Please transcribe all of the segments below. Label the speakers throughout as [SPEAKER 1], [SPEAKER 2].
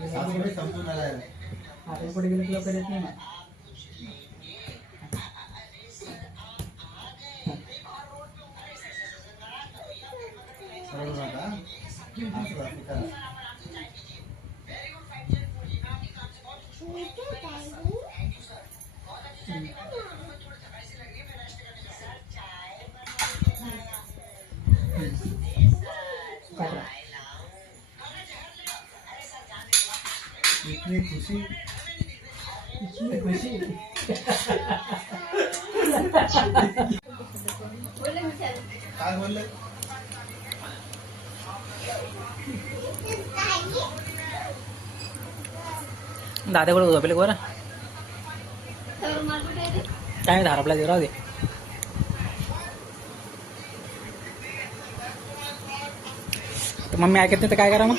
[SPEAKER 1] सासूबाई समजून आल्या
[SPEAKER 2] आता पुढे गेलं तुला कळत
[SPEAKER 1] नाही मला सरळ नका असं असं करा Bye-bye.
[SPEAKER 3] इतनी खुशी
[SPEAKER 1] इतनी खुशी
[SPEAKER 3] काय बोलले
[SPEAKER 1] दादाकडे कुठे झोपले बरं काय धार आपल्या राहू दे. तर मम्मी ऐकत नाही तर काय करा मग?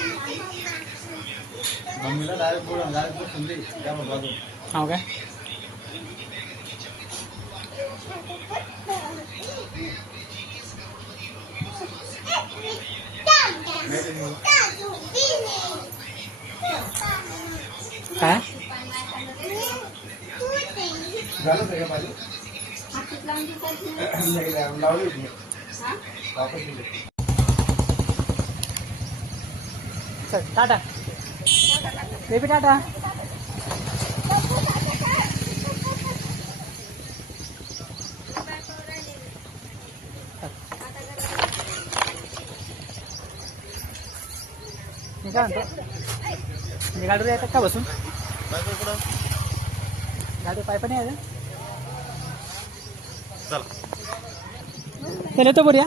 [SPEAKER 3] मम्मीला डायरेक्ट बोला डायरेक्ट बसून दे त्या बाजू
[SPEAKER 1] हो काय काय
[SPEAKER 3] झालं सगळं माझं लावली होती वापस दिली.
[SPEAKER 1] चल टाटा बेबी टाटा मी काय म्हणतो मी गाडीवर येतात का बसून? गाडी पाय पण आहे चल. येतो बरं या